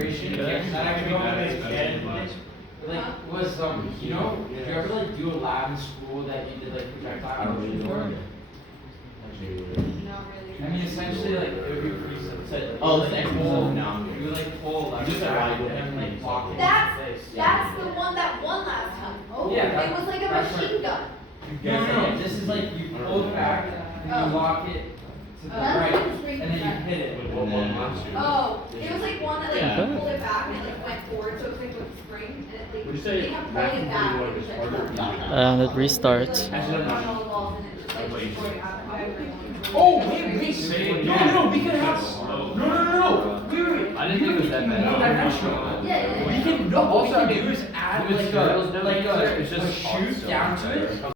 illustration Yeah. that I could go on as a kid. Like was you know, did you ever like do a lab in school that you did like projectile motion for? Not really. I mean, essentially, like it would be pretty simple. Oh, Like, it's pull, no. you would like pull like Just like why you and like lock it That's in place. that's the one that won last time. Oh, Yeah, it was like a that's machine gun. No, this is like you pull it back and you lock it to the That's right, like the string and then you effect. hit it. Oh, it was like one that like Yeah. you pulled it back and it like went forward, so it was like with the spring and it like Would you say they kept pulling it back. maximum And it was is like, harder? And it restarts. Oh, wait. No, we could have. No. Wait. I didn't think it was that bad. No dimensional. Yeah. We can. No, all we can do is add like Materials a don't make sense. shoot down to it.